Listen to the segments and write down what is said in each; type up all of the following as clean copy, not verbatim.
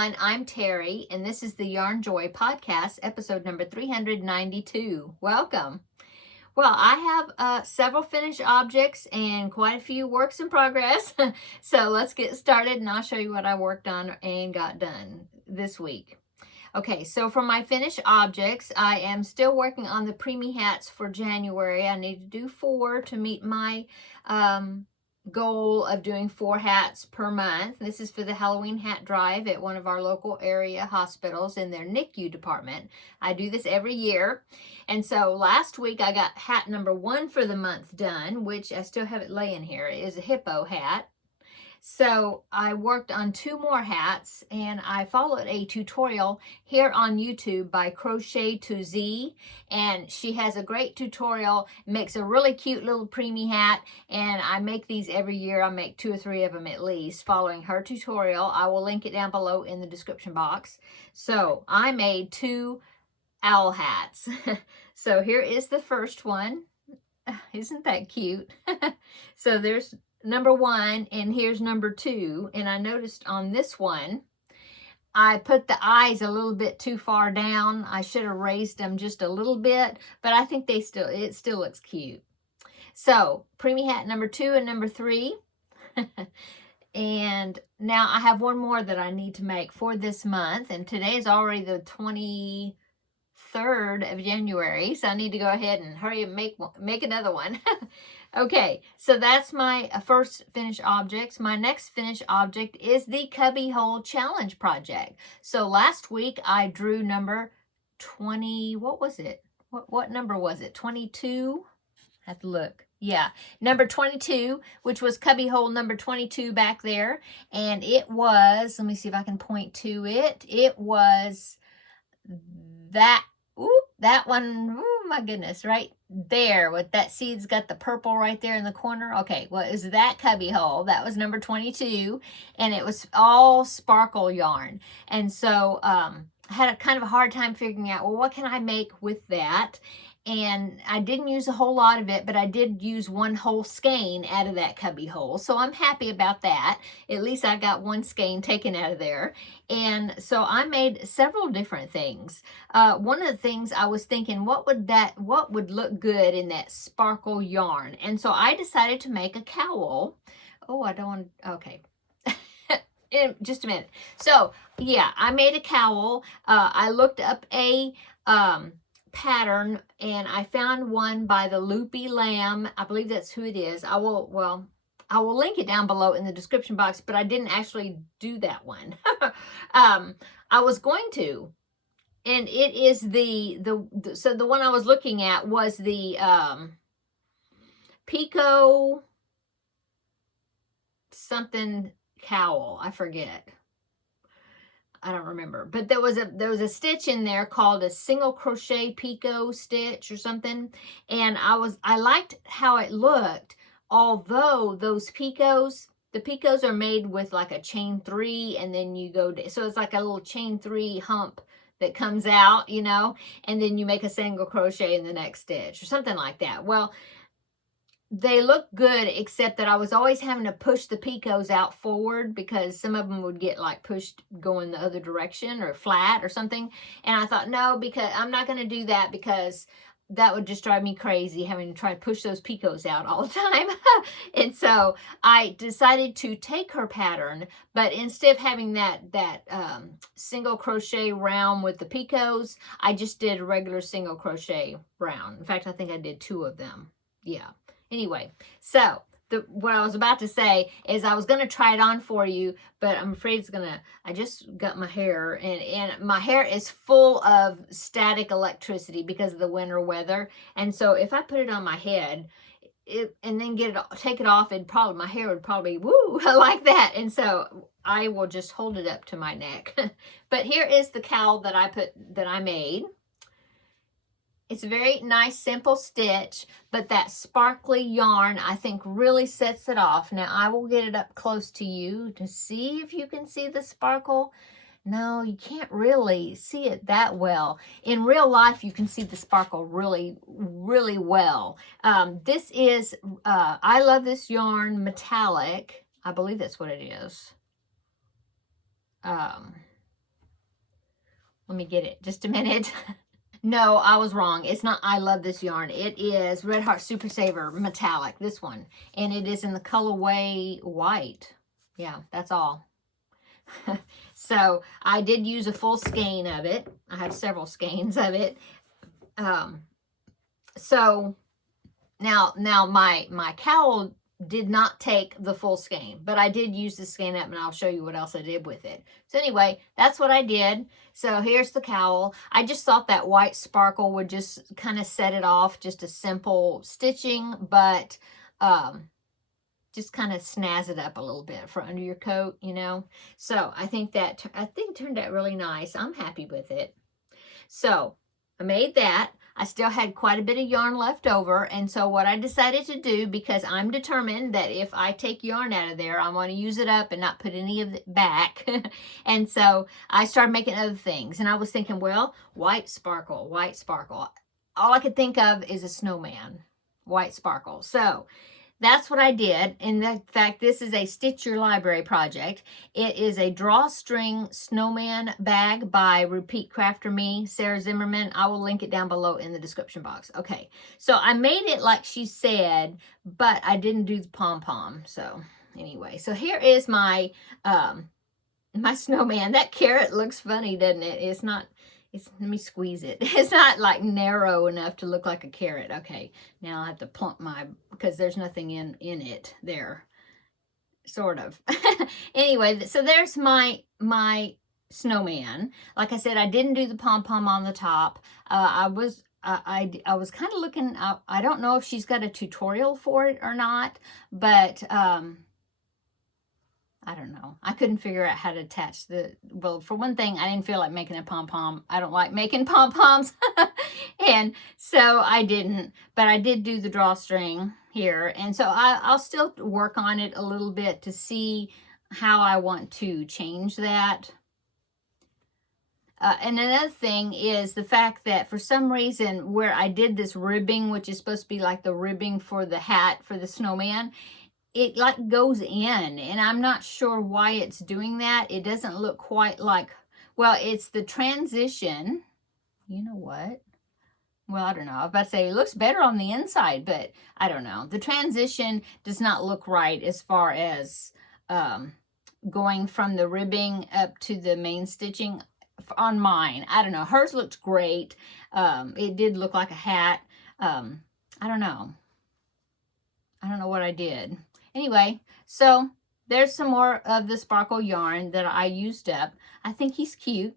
everyone. I'm Terry, and this is the Yarn Joy Podcast, episode number 392. Welcome. Well, I have several finished objects and quite a few works in progress. So let's get started, and I'll show you what I worked on and got done this week. Okay, so for my finished objects, I am still working on the preemie hats for January. I need to do 4 to meet my goal of doing 4 hats per month. This is for the Halloween hat drive at one of our local area hospitals in their NICU department. I do this every year. And so last week I got hat number 1 for the month done, which I still have it laying here. It is a hippo hat. So I worked on 2 more hats, and I followed a tutorial here on YouTube by Crochet to Z, and she has a great tutorial, makes a really cute little preemie hat, and I make these every year. I make 2 or 3 of them at least following her tutorial. I will link it down below in the description box. So I made 2 owl hats. So here is the first one. Isn't that cute? So there's number 1, and here's number 2. And I noticed on this one, I put the eyes a little bit too far down. I should have raised them just a little bit, but I think it still looks cute. So preemie hat number 2 and number 3. And now I have one more that I need to make for this month, and today is already the 23rd of January, so I need to go ahead and hurry and make another one. Okay, so that's my first finished object. My next finished object is the Cubbyhole Challenge project. So last week I drew number 20, what was it? What number was it? 22? I have to look. Yeah, number 22, which was Cubbyhole number 22 back there. And it was, let me see if I can point to it. It was that one, oh my goodness, right there with that seed's got the purple right there in the corner. Okay, well, it was that Cubbyhole. That was number 22, and it was all sparkle yarn. And so I had a kind of a hard time figuring out, well, what can I make with that? And I didn't use a whole lot of it, but I did use 1 whole skein out of that Cubbyhole. So I'm happy about that. At least I got 1 skein taken out of there. And so I made several different things. One of the things I was thinking, what would look good in that sparkle yarn? And so I decided to make a cowl. Oh, I don't want, okay. In just a minute. So yeah, I made a cowl. I looked up a pattern, and I found one by the Loopy Lamb. I believe that's who it is. I will link it down below in the description box, but I didn't actually do that one. I was going to, and it is so the one I was looking at was the Pico something cowl. I forget. I don't remember, but there was a stitch in there called a single crochet picot stitch or something, and I liked how it looked, although those picots, the picots are made with like a chain 3, and then you go so it's like a little chain 3 hump that comes out, you know, and then you make a single crochet in the next stitch or something like that. Well, they look good, except that I was always having to push the picots out forward because some of them would get like pushed going the other direction or flat or something. And I thought, no, because I'm not going to do that, because that would just drive me crazy having to try to push those picots out all the time. And so I decided to take her pattern, but instead of having that single crochet round with the picots, I just did a regular single crochet round. In fact, I think I did 2 of them. Yeah. Anyway, so what I was about to say is I was going to try it on for you, but I'm afraid I just got my hair, and my hair is full of static electricity because of the winter weather. And so if I put it on my head and then take it off, my hair would probably, woo, like that. And so I will just hold it up to my neck. But here is the cowl that I made. It's a very nice, simple stitch, but that sparkly yarn, I think, really sets it off. Now, I will get it up close to you to see if you can see the sparkle. No, you can't really see it that well. In real life, you can see the sparkle really, really well. This is, I love this yarn, metallic. I believe that's what it is. Let me get it. Just a minute. No, I was wrong. It's not I Love This Yarn. It is Red Heart Super Saver Metallic, this one. And it is in the colorway white. Yeah, that's all. So I did use a full skein of it. I have several skeins of it. So now my cowl did not take the full skein, but I did use the skein up, and I'll show you what else I did with it. So anyway, that's what I did. So here's the cowl. I just thought that white sparkle would just kind of set it off, just a simple stitching, but just kind of snazz it up a little bit for under your coat, you know. So I think turned out really nice. I'm happy with it. So I made that. I still had quite a bit of yarn left over, and so what I decided to do, because I'm determined that if I take yarn out of there, I want to use it up and not put any of it back. And so I started making other things, and I was thinking, well, white sparkle, white sparkle. All I could think of is a snowman, white sparkle. So that's what I did. In fact, this is a Stitch Your Library project. It is a drawstring snowman bag by Repeat Crafter Me, Sarah Zimmerman. I will link it down below in the description box. Okay, so I made it like she said, but I didn't do the pom-pom. So anyway, so here is my my snowman. That carrot looks funny, doesn't it? It's not... let me squeeze it. It's not like narrow enough to look like a carrot. Okay, now I have to plump because there's nothing in it there, sort of. Anyway, so there's my snowman. Like I said, I didn't do the pom-pom on the top. I was kind of looking. I don't know if she's got a tutorial for it or not, but I don't know. I couldn't figure out how to attach well, for one thing, I didn't feel like making a pom-pom. I don't like making pom-poms. And so I didn't, but I did do the drawstring here. And so I'll still work on it a little bit to see how I want to change that. And another thing is the fact that for some reason where I did this ribbing, which is supposed to be like the ribbing for the hat for the snowman, it like goes in, and I'm not sure why it's doing that. It doesn't look quite like, well, it's the transition. You know what? Well, I don't know. I was about to say it looks better on the inside, but I don't know. The transition does not look right as far as going from the ribbing up to the main stitching on mine. I don't know. Hers looked great. It did look like a hat. I don't know. I don't know what I did. Anyway, so there's some more of the sparkle yarn that I used up. I think he's cute.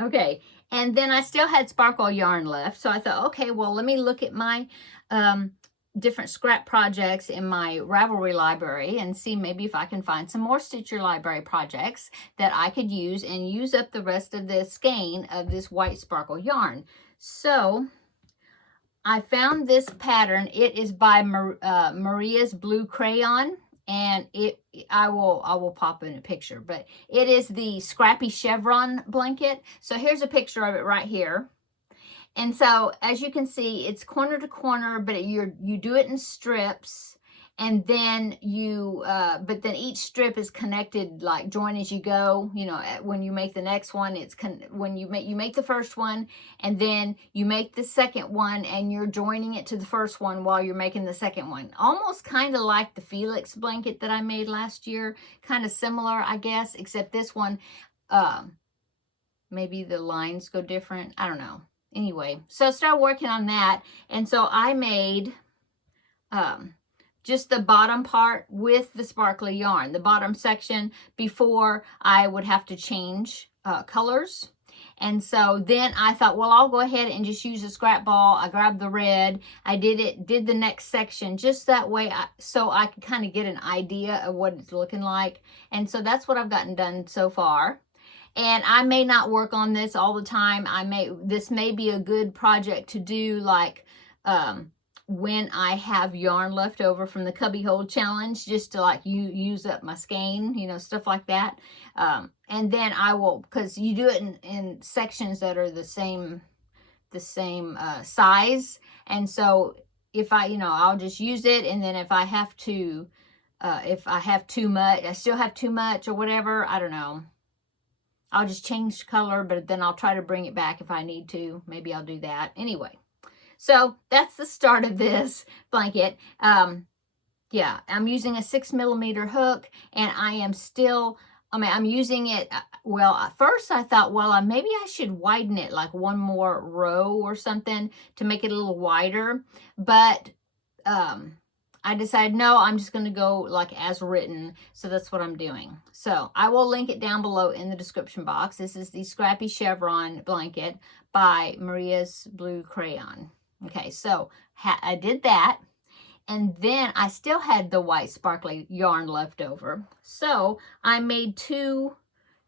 Okay, and then I still had sparkle yarn left, so I thought, okay, well, let me look at my different scrap projects in my Ravelry library and see maybe if I can find some more Stitch Your Library projects that I could use and use up the rest of the skein of this white sparkle yarn. So I found this pattern. It is by Maria's Blue Crayon, and I will pop in a picture, but it is the Scrappy Chevron blanket. So here's a picture of it right here. And so as you can see, it's corner to corner, but you do it in strips, and then but then each strip is connected, like join as you go. You know, when you make the next one, when you make the first one, and then you make the second one, and you're joining it to the first one while you're making the second one. Almost kind of like the Felix blanket that I made last year, kind of similar, I guess, except this one, maybe the lines go different. I don't know. Anyway, so I started working on that, and so I made just the bottom part with the sparkly yarn, the bottom section, before I would have to change colors. And so then I thought, well, I'll go ahead and just use a scrap ball. I grabbed the red. I did the next section just that way, so I could kind of get an idea of what it's looking like. And so that's what I've gotten done so far. And I may not work on this all the time. This may be a good project to do, like when I have yarn left over from the Cubbyhole challenge, just to like use up my skein, you know, stuff like that. And then I will, because you do it in sections that are the same size. And so if I'll just use it, and then if I have too much, I still have too much or whatever, I don't know. I'll just change color, but then I'll try to bring it back if I need to. Maybe I'll do that. Anyway, so that's the start of this blanket. Yeah, I'm using a 6mm hook, and I am still, I'm using it, well, at first I thought, well, maybe I should widen it like one more row or something to make it a little wider, but I decided, no, I'm just going to go like as written, so that's what I'm doing. So I will link it down below in the description box. This is the Scrappy Chevron blanket by Maria's Blue Crayon. Okay, so I did that. And then I still had the white sparkly yarn left over. So I made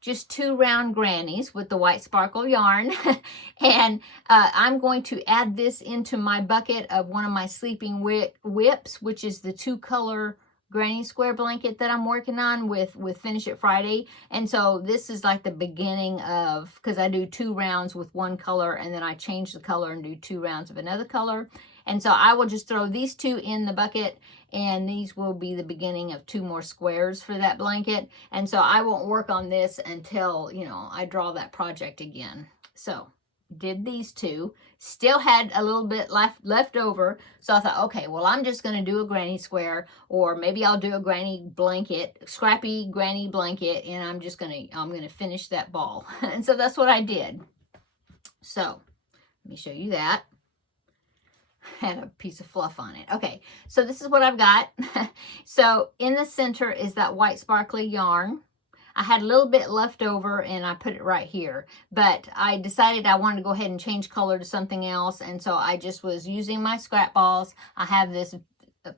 just two round grannies with the white sparkle yarn. And I'm going to add this into my bucket of one of my sleeping whips, which is the 2-color granny square blanket that I'm working on with Finish It Friday. And so this is like the beginning of, because I do 2 rounds with one color, and then I change the color and do 2 rounds of another color. And so I will just throw these 2 in the bucket, and these will be the beginning of 2 more squares for that blanket. And so I won't work on this until, you know, I draw that project again. So did these 2, still had a little bit left over. So I thought, okay, well, I'm just going to do a granny square, or maybe I'll do a granny blanket, scrappy granny blanket, and I'm going to finish that ball. And so that's what I did. So let me show you that. Had a piece of fluff on it. Okay, so this is what I've got. So in the center is that white sparkly yarn. I had a little bit left over, and I put it right here, but I decided I wanted to go ahead and change color to something else, and so I just was using my scrap balls. I have this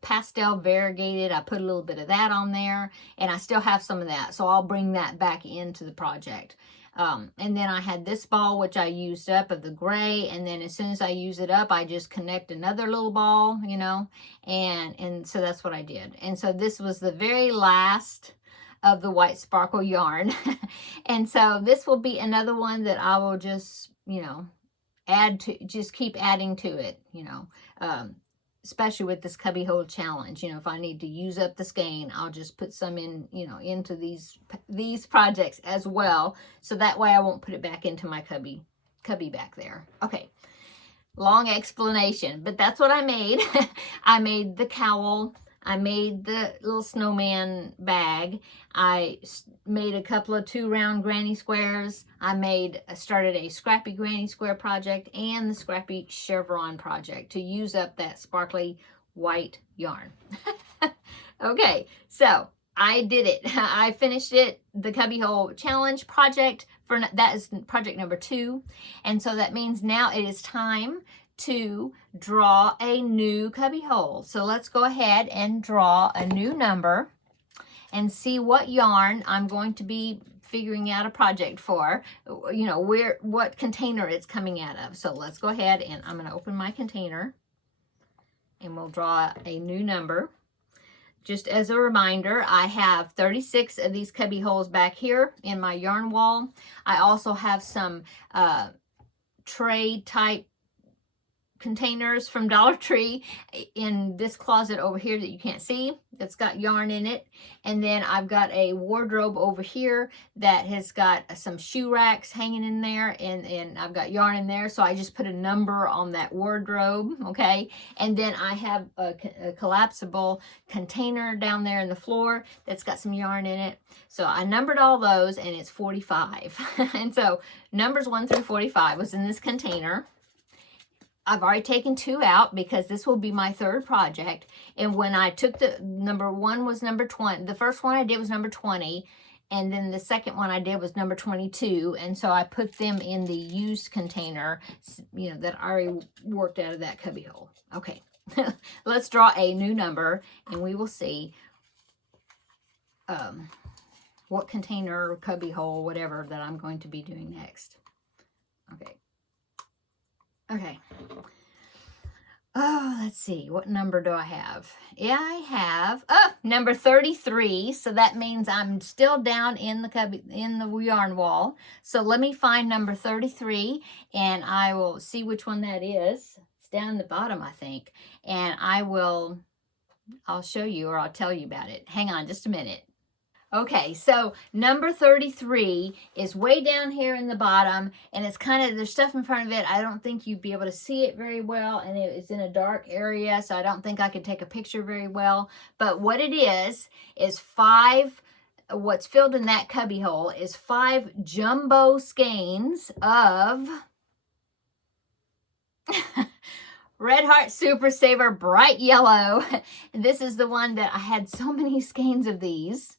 pastel variegated. I put a little bit of that on there, and I still have some of that, so I'll bring that back into the project. And then I had this ball, which I used up, of the gray, and then as soon as I use it up, I just connect another little ball, you know, and so that's what I did. And so this was the very last of the white sparkle yarn. And so this will be another one that I will just, you know, just keep adding to it, you know, especially with this Cubbyhole challenge. You know, if I need to use up the skein, I'll just put some in, you know, into these projects as well. So that way I won't put it back into my cubby back there. Okay, long explanation, but that's what I made. I made the cowl. I made the little snowman bag. I made a couple of 2 round granny squares. I started a scrappy granny square project and the scrappy chevron project to use up that sparkly white yarn. Okay, so I did it. I finished it, the Cubbyhole challenge project. That is project number 2. And so that means now it is time to draw a new cubbyhole. So let's go ahead and draw a new number and see what yarn I'm going to be figuring out a project for, you know, what container it's coming out of. So let's go ahead, and I'm going to open my container, and we'll draw a new number. Just as a reminder, I have 36 of these cubby holes back here in my yarn wall. I also have some tray type containers from Dollar Tree in this closet over here that you can't see, that's got yarn in it. And then I've got a wardrobe over here that has got some shoe racks hanging in there, and I've got yarn in there, so I just put a number on that wardrobe. Okay, and then I have a collapsible container down there in the floor that's got some yarn in it. So I numbered all those, and it's 45. And so numbers 1 through 45 was in this container. I've already taken 2 out because this will be my 3rd project. And when I took the number 1 was number 20. The first one I did was number 20. And then the second one I did was number 22. And so I put them in the used container, you know, that I already worked out of that cubby hole. Okay, let's draw a new number, and we will see what container, cubby hole, whatever that I'm going to be doing next. Okay. Okay. Oh, let's see. What number do I have? Yeah, I have number 33. So that means I'm still down in the yarn wall. So let me find number 33, and I will see which one that is. It's down the bottom, I think. And I'll show you, or I'll tell you about it. Hang on just a minute. Okay, so number 33 is way down here in the bottom, and it's kind of, there's stuff in front of it. I don't think you'd be able to see it very well, and it's in a dark area, so I don't think I could take a picture very well. But what it is what's filled in that cubby hole is 5 jumbo skeins of Red Heart Super Saver Bright Yellow. This is the one that I had so many skeins of these.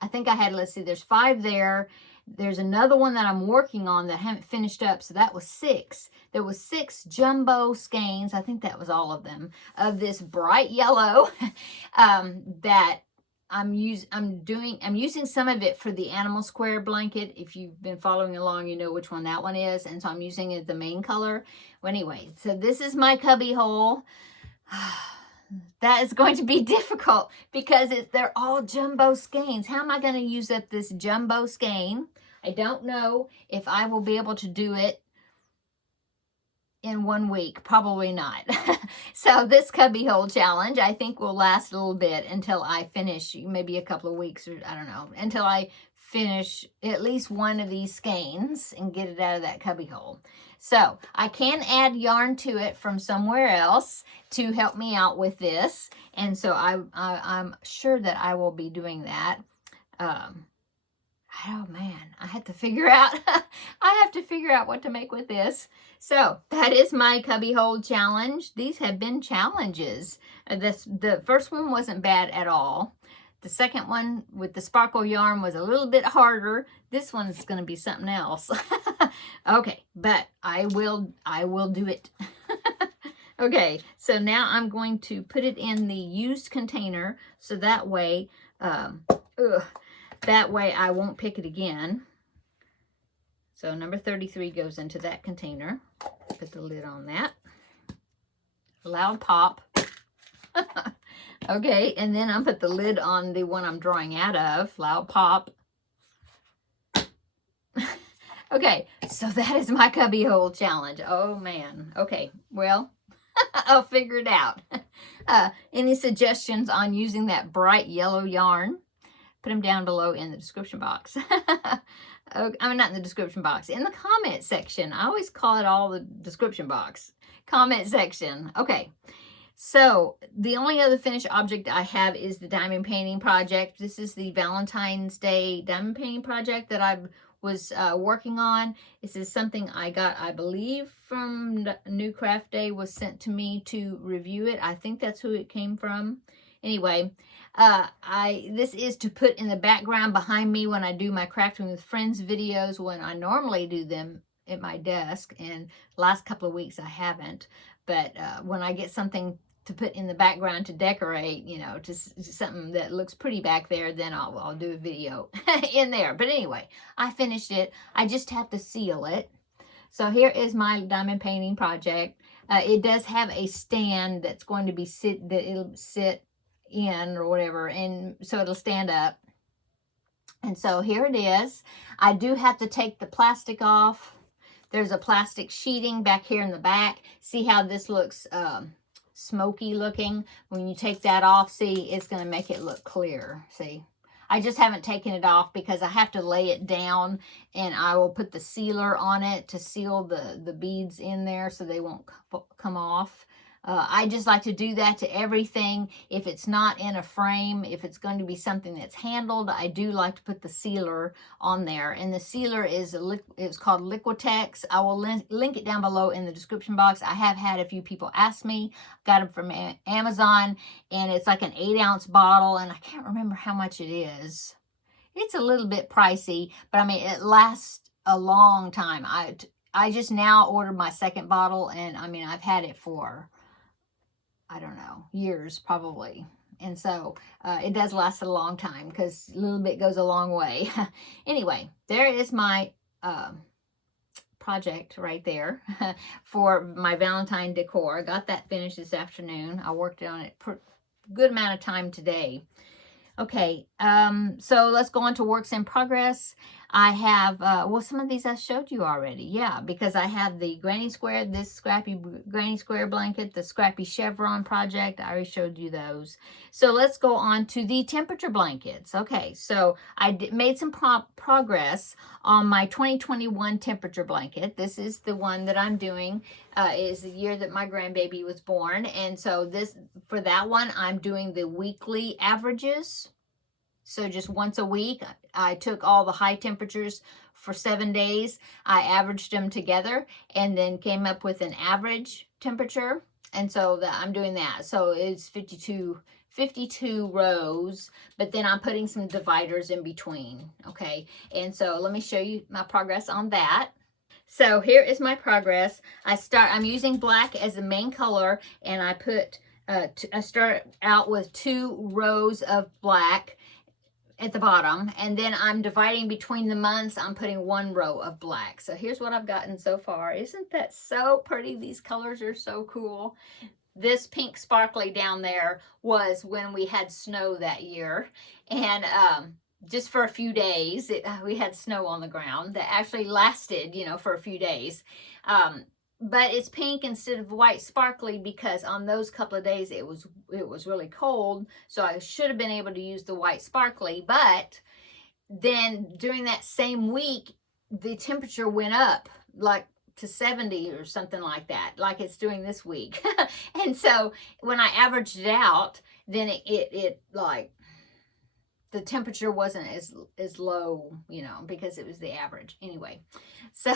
I think I had, let's see, there's 5 there. There's another one that I'm working on that I haven't finished up, so that was 6. There was 6 jumbo skeins, I think that was all of them, of this bright yellow that I'm using some of it for the animal square blanket. If you've been following along, you know which one that one is, and so I'm using it the main color. Well, anyway, so this is my cubby hole. That is going to be difficult because they're all jumbo skeins. How am I going to use up this jumbo skein? I don't know if I will be able to do it in 1 week. Probably not. So this cubby hole challenge, I think, will last a little bit until I finish, maybe a couple of weeks, or I don't know, until I finish at least one of these skeins and get it out of that cubby hole. So I can add yarn to it from somewhere else to help me out with this. And so I'm sure that I will be doing that. Oh man, I have to figure out, I have to figure out what to make with this. So that is my cubby hole challenge. These have been challenges. The first one wasn't bad at all. The second one with the sparkle yarn was a little bit harder. This one's going to be something else. Okay, but I will do it. Okay, so now I'm going to put it in the used container, so that way, I won't pick it again. So number 33 goes into that container. Put the lid on that. Loud pop. Okay, and then I'll put the lid on the one I'm drawing out of. Loud pop. Okay, so that is my cubby hole challenge. Oh man. Okay, well, I'll figure it out. Any suggestions on using that bright yellow yarn? Put them down below in the description box. I mean, not in the description box, in the comment section. I always call it all the description box. Comment section. Okay. So the only other finished object I have is the diamond painting project. This is the Valentine's Day diamond painting project that I was working on. This is something I got, I believe, from New Craft Day, was sent to me to review it. I think that's who it came from. Anyway, this is to put in the background behind me when I do my Crafting with Friends videos, when I normally do them at my desk, and last couple of weeks I haven't. But when I get something to put in the background to decorate, you know, just something that looks pretty back there, then I'll do a video in there. But anyway, I finished it. I just have to seal it. So here is my diamond painting project. It does have a stand that's going to be it'll sit in or whatever, and so it'll stand up. And so here it is. I do have to take the plastic off. There's a plastic sheeting back here in the back. See how this looks smoky looking? When you take that off, see, it's going to make it look clear. See, I just haven't taken it off because I have to lay it down, and I will put the sealer on it to seal the beads in there so they won't come off. I just like to do that to everything. If it's not in a frame, if it's going to be something that's handled, I do like to put the sealer on there. And the sealer is it's called Liquitex. I will link it down below in the description box. I have had a few people ask me. Got them from Amazon, and it's like an 8-ounce bottle, and I can't remember how much it is. It's a little bit pricey, but I mean, it lasts a long time. I just now ordered my second bottle, and I mean, I've had it for, I don't know, years probably. And so it does last a long time because a little bit goes a long way. Anyway, there is my project right there for my Valentine decor. I got that finished this afternoon. I worked on it for a good amount of time today. Okay, so let's go on to works in progress. I have, well, some of these I showed you already. Yeah, because I have the Granny Square, this Scrappy Granny Square blanket, the Scrappy Chevron project. I already showed you those. So let's go on to the temperature blankets. Okay, so I made some progress on my 2021 temperature blanket. This is the one that I'm doing. Is the year that my grandbaby was born. And so for that one, I'm doing the weekly averages. So just once a week, I took all the high temperatures for 7 days. I averaged them together and then came up with an average temperature. And so I'm doing that. So it's 52 rows, but then I'm putting some dividers in between. Okay. And so let me show you my progress on that. So here is my progress. I'm using black as the main color, and I start out with 2 rows of black at the bottom, and then I'm dividing between the months. I'm putting 1 row of black. So here's what I've gotten so far. Isn't that so pretty? These colors are so cool. This pink sparkly down there was when we had snow that year, and just for a few days we had snow on the ground that actually lasted, for a few days. But it's pink instead of white sparkly because on those couple of days it was really cold, so I should have been able to use the white sparkly. But then during that same week, the temperature went up like to 70 or something like that, like it's doing this week. And so when I averaged it out, then it like the temperature wasn't as low, because it was the average anyway. So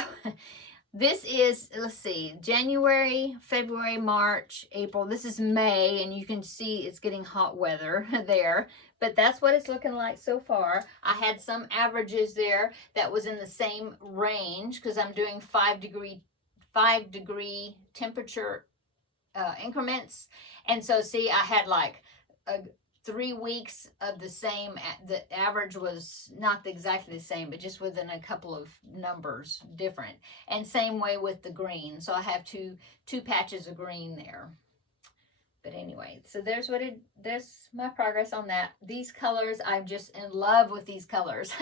this is, let's see, January, February, March, April. This is May, and you can see it's getting hot weather there. But that's what it's looking like so far. I had some averages there that was in the same range because I'm doing 5 degree temperature increments. And so, see, I had like 3 weeks of the same. The average was not exactly the same, but just within a couple of numbers different. And same way with the green. So I have two patches of green there. But anyway, so there's my progress on that. These colors, I'm just in love with these colors.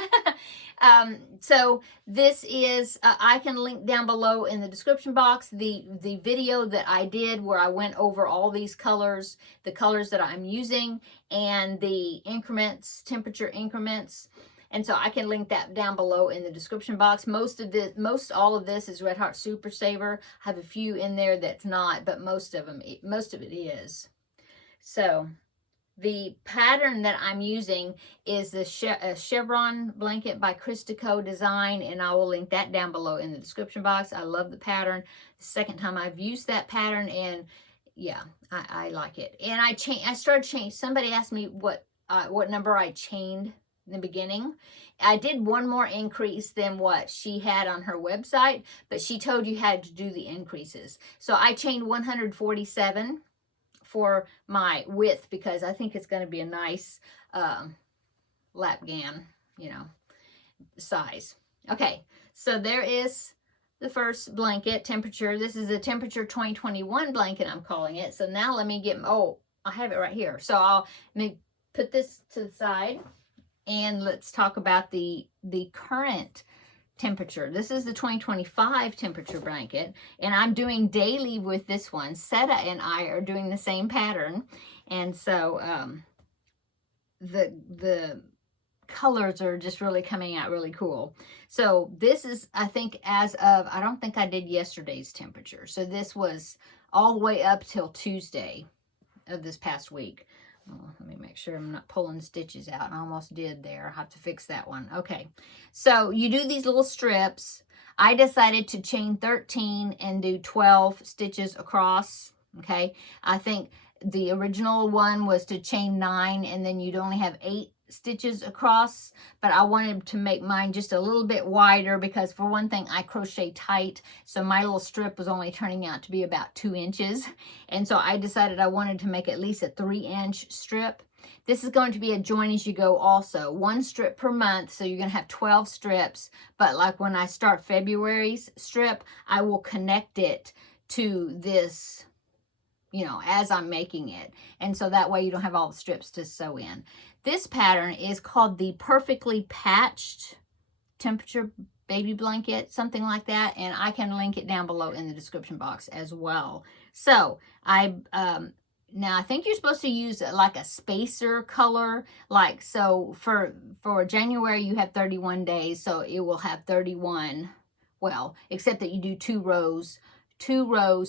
So this is, I can link down below in the description box the video that I did where I went over all these colors, the colors that I'm using, and the increments, temperature increments. And so I can link that down below in the description box. Most all of this is Red Heart Super Saver. I have a few in there that's not, but most of it is. So the pattern that I'm using is the chevron blanket by Christico Design, and I will link that down below in the description box. I love the pattern. The second time I've used that pattern, and yeah, I like it. And I started changing. Somebody asked me what number I chained in the beginning. I did one more increase than what she had on her website, but she told you had to do the increases. So I chained 147 for my width because I think it's going to be a nice lapgan, size. Okay, so there is the first blanket temperature. This is a temperature 2021 blanket, I'm calling it. So now let me get, I have it right here. So let me put this to the side. And let's talk about the current temperature. This is the 2025 temperature blanket, and I'm doing daily with this one. Seta and I are doing the same pattern, and so the colors are just really coming out really cool. So this is, I think, I don't think I did yesterday's temperature. So this was all the way up till Tuesday of this past week. Oh, let me make sure I'm not pulling stitches out. I almost did there. I have to fix that one. Okay, so you do these little strips. I decided to chain 13 and do 12 stitches across. Okay, I think the original one was to chain 9 and then you'd only have 8 stitches across, but I wanted to make mine just a little bit wider because, for one thing, I crochet tight, so my little strip was only turning out to be about 2 inches, and so I decided I wanted to make at least a 3-inch strip. This is going to be a join as you go also, 1 strip per month, so you're going to have 12 strips, but like when I start February's strip, I will connect it to this, as I'm making it, and so that way you don't have all the strips to sew in. This pattern is called the Perfectly Patched temperature baby blanket, something like that, and I can link it down below in the description box as well. So now I think you're supposed to use like a spacer color, like, so for January you have 31 days, so it will have 31, well, except that you do two rows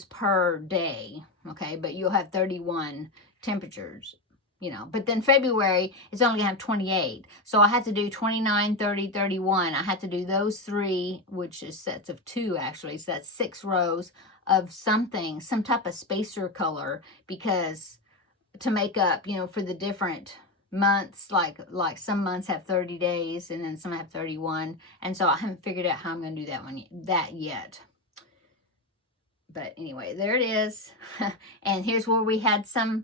per day, okay, but you'll have 31 temperatures, you know. But then February is only gonna have 28, so I had to do 29, 30, 31. I had to do those three, which is sets of two actually, so that's 6 rows of something, some type of spacer color, because to make up, you know, for the different months, like some months have 30 days and then some have 31, and so I haven't figured out how I'm going to do that yet. But anyway, there it is. And here's where we had some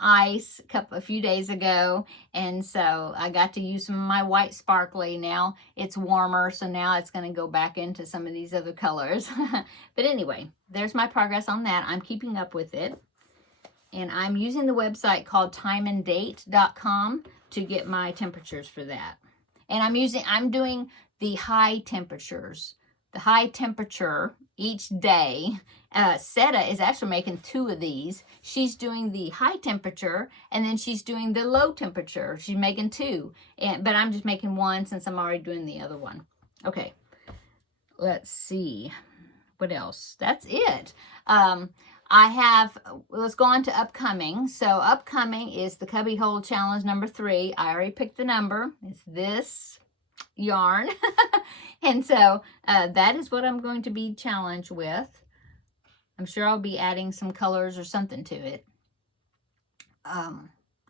ice a few days ago, and so I got to use some of my white sparkly. Now it's warmer, so now it's going to go back into some of these other colors. But anyway, there's my progress on that. I'm keeping up with it, and I'm using the website called timeanddate.com to get my temperatures for that. And I'm doing the high temperatures, the high temperature each day. Seta is actually making 2 of these. She's doing the high temperature, and then she's doing the low temperature. She's making 2, but I'm just making 1 since I'm already doing the other one. Okay, let's see what else. That's it. Let's go on to upcoming. So upcoming is the Cubbyhole challenge number 3. I already picked the number. It's this yarn. And so that is what I'm going to be challenged with. I'm sure I'll be adding some colors or something to it.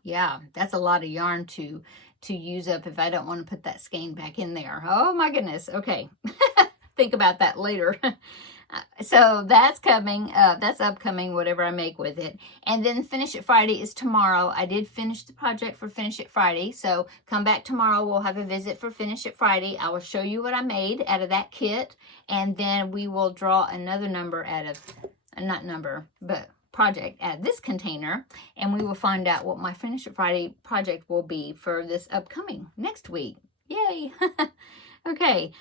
Yeah, that's a lot of yarn to use up if I don't want to put that skein back in there. Oh my goodness. Okay. Think about that later. So that's coming. That's upcoming, whatever I make with it. And then Finish It Friday is tomorrow. I did finish the project for Finish It Friday. So come back tomorrow. We'll have a visit for Finish It Friday. I will show you what I made out of that kit. And then we will draw another number out of, not number, but project out of this container. And we will find out what my Finish It Friday project will be for this upcoming next week. Yay. Okay.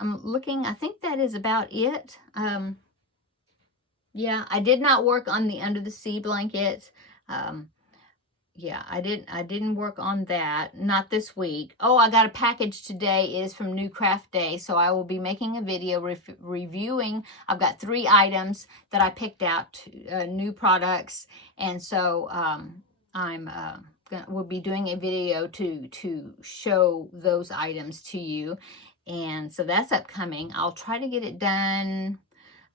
I'm looking, I think that is about it. Yeah, I did not work on the Under the Sea blanket. Yeah, I didn't work on that, not this week. Oh, I got a package today. It is from New Craft Day, so I will be making a video reviewing. I've got 3 items that I picked out, new products, and so we'll be doing a video to show those items to you. And so that's upcoming. I'll try to get it done.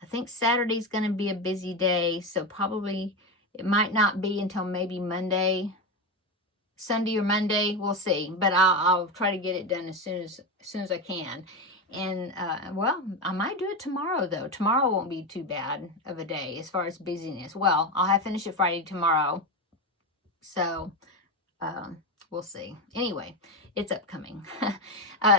I think Saturday's going to be a busy day, so probably it might not be until maybe Monday, Sunday or Monday. We'll see. But I'll try to get it done as soon as I can. And well, I might do it tomorrow though. Tomorrow won't be too bad of a day as far as busyness. Well, I'll have Finish It Friday tomorrow. So we'll see. Anyway, it's upcoming.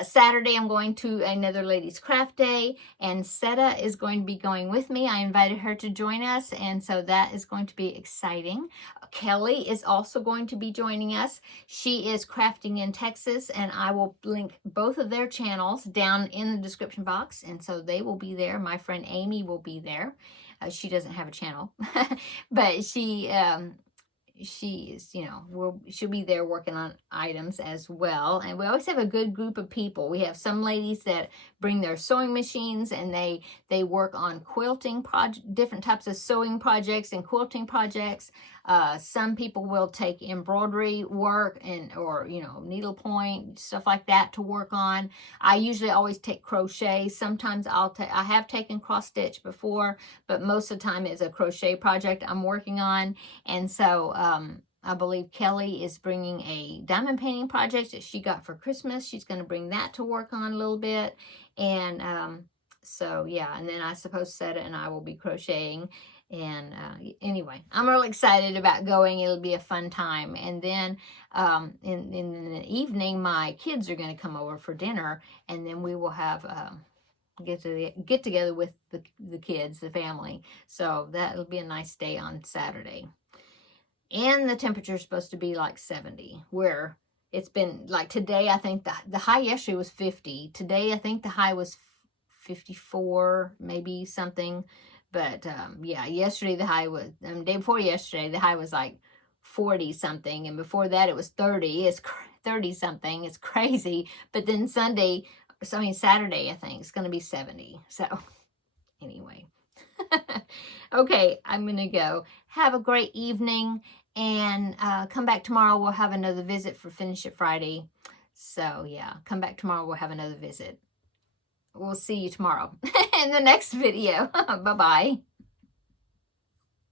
Saturday, I'm going to another Ladies Craft Day, and Seta is going to be going with me. I invited her to join us, and so that is going to be exciting. Kelly is also going to be joining us. She is crafting in Texas, and I will link both of their channels down in the description box, and so they will be there. My friend Amy will be there. She doesn't have a channel, but she is, you know, she'll be there working on items as well. And we always have a good group of people. We have some ladies that bring their sewing machines, and they work on quilting different types of sewing projects and quilting projects. Some people will take embroidery work or you know, needlepoint, stuff like that to work on. I usually always take crochet. Sometimes I have taken cross stitch before, but most of the time it's a crochet project I'm working on. And so I believe Kelly is bringing a diamond painting project that she got for Christmas. She's going to bring that to work on a little bit. And so yeah, and then I suppose Seta and I will be crocheting. And anyway, I'm really excited about going. It'll be a fun time. And then in the evening, my kids are going to come over for dinner, and then we will have get together with the kids, the family. So that'll be a nice day on Saturday. And the temperature is supposed to be like 70, where it's been like today, I think the high yesterday was 50. Today, I think the high was 54, maybe something. But yeah, yesterday the high was, day before yesterday, the high was like 40 something. And before that, it was 30. It's 30 something. It's crazy. But then Sunday, I mean, Saturday, I think it's going to be 70. So anyway. Okay, I'm going to go. Have a great evening. And come back tomorrow. We'll have another visit for Finish It Friday. So yeah, come back tomorrow. We'll have another visit. We'll see you tomorrow in the next video. Bye-bye.